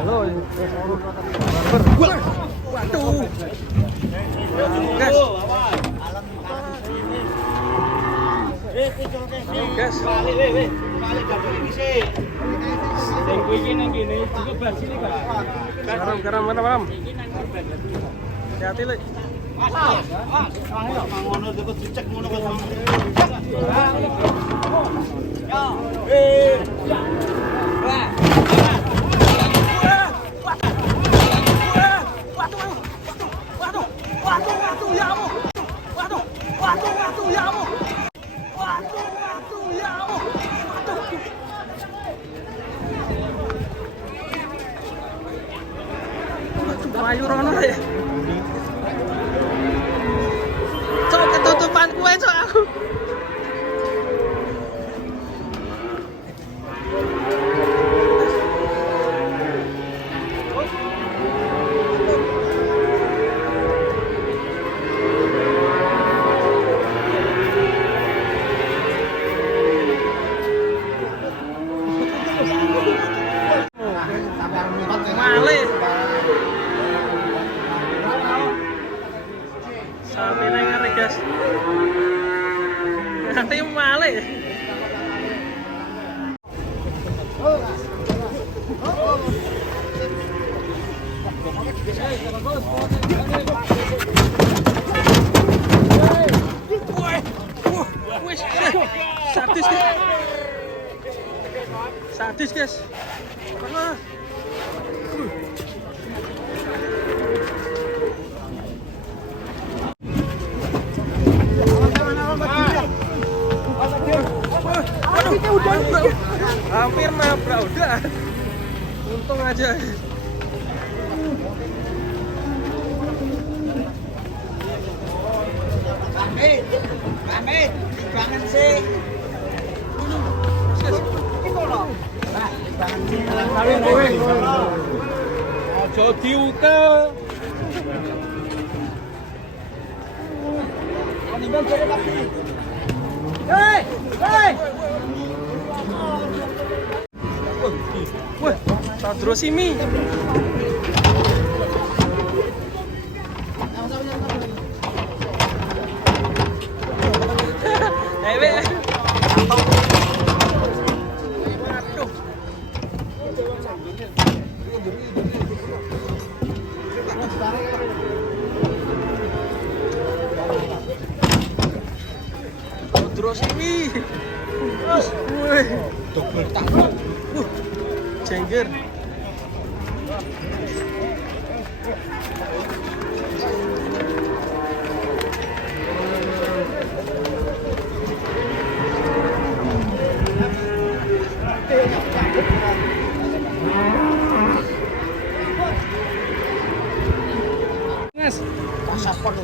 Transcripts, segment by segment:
Halo. Waduh. Guys. Guys. Garam. Hati-hati le. Ayo rono ya. Cok ketutupan kue cok aku. Male. Sampai ngeri guys. Nanti male. Sadis guys. Sadis guys. Mana? Hampir nabrak udah. Untung aja. Amit, banget sih. Aja diuke. Hei. Wah, Tadrosimi. Tadrosimi. Wih, double tak. Cengger. Yes. Pasaspor.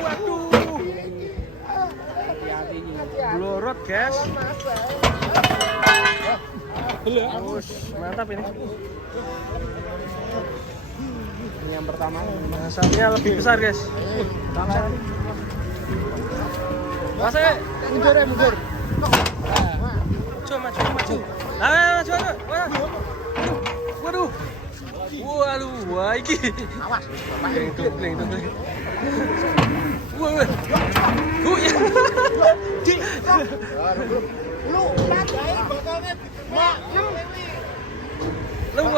Waduh. Blorot, guys. Mantap ini. Ini yang pertama. Masanya lebih besar, guys. Masa mundur. Maju. Maju. Waduh. Wah, iki. Awas, Bapak. Wah.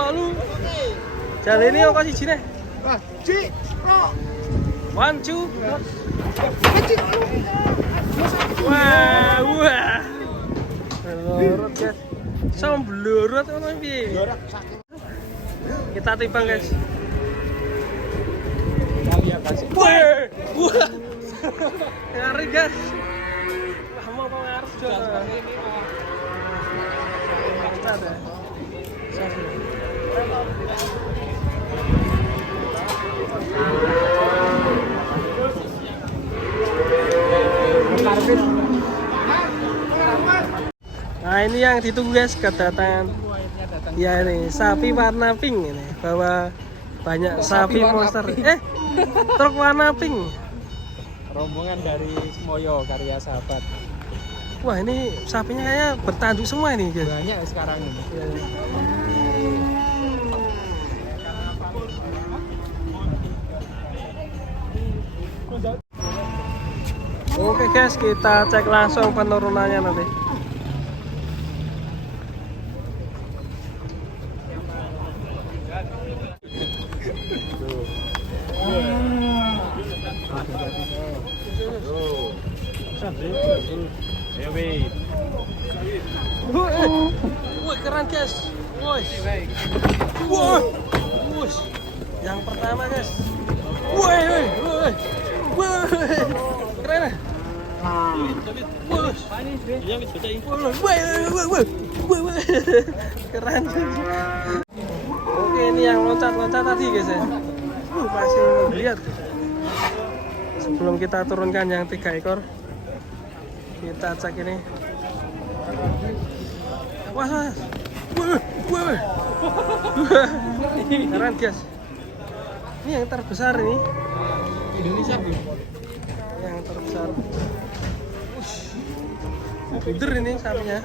Lu. Jalan ini kok siji nih? One, two. Wah. Blorot, guys. Sama blorot ngono piye? Kita timbang, guys. Wah. Ngeri, guys. Wah, mau ngaruh juga. Nah, ini yang ditunggu guys, kedatangan. Ya ini sapi warna pink ini. Bawa banyak sapi monster. Truk warna pink. Rombongan dari Semoyo Karya Sahabat. Wah, ini sapinya kayaknya bertanduk semua ini, guys. Banyak sekarang ini. Ya. Oke guys, kita cek langsung penurunannya nanti. Wih, keren guys. Wih, yang pertama guys. Wih, keren ya. Keren. Oke, ini yang loncat-loncat tadi guys ya. Masih lihat. Sebelum kita turunkan yang 3 ekor, kita cek ini. Wah. Keren guys. Ini yang terbesar ini. Indonesia Bu. Yang terbesar. Buder ini sapinya.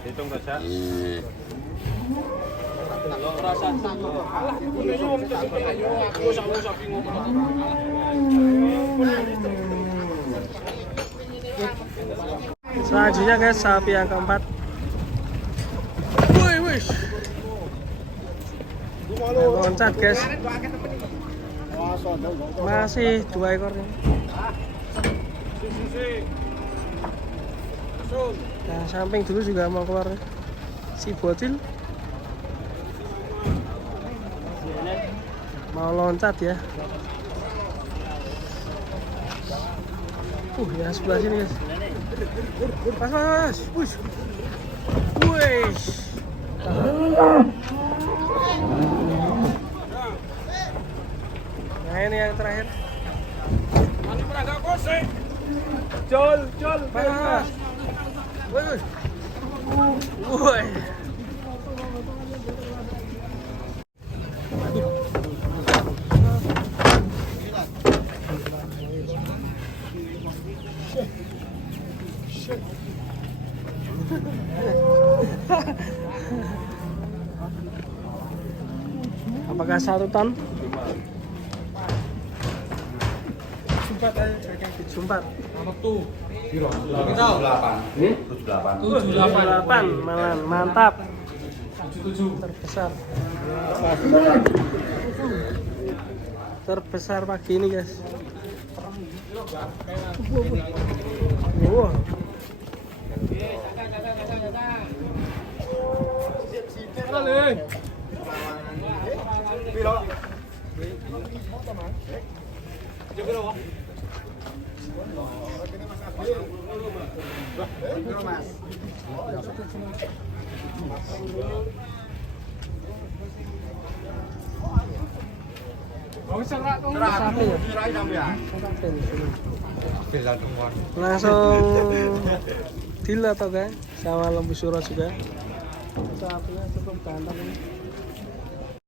Hitung saja. Selanjutnya guys, sapi yang keempat. Wih. Loncat guys. Masih 2 ekor nih. Nah, samping dulu juga mau keluar si bocil. Mau loncat ya. Yang sebelah sini guys. Pas. Wih. Nah, ini yang terakhir. Jol. Pas. Wih. Apakah 1 ton? Sumpat. Waktu. 78 malah mantap. 77. Terbesar pagi ini guys. Wow. Langsung deal atau kan sama lembu surat juga. Sapinya cukup ganteng ini.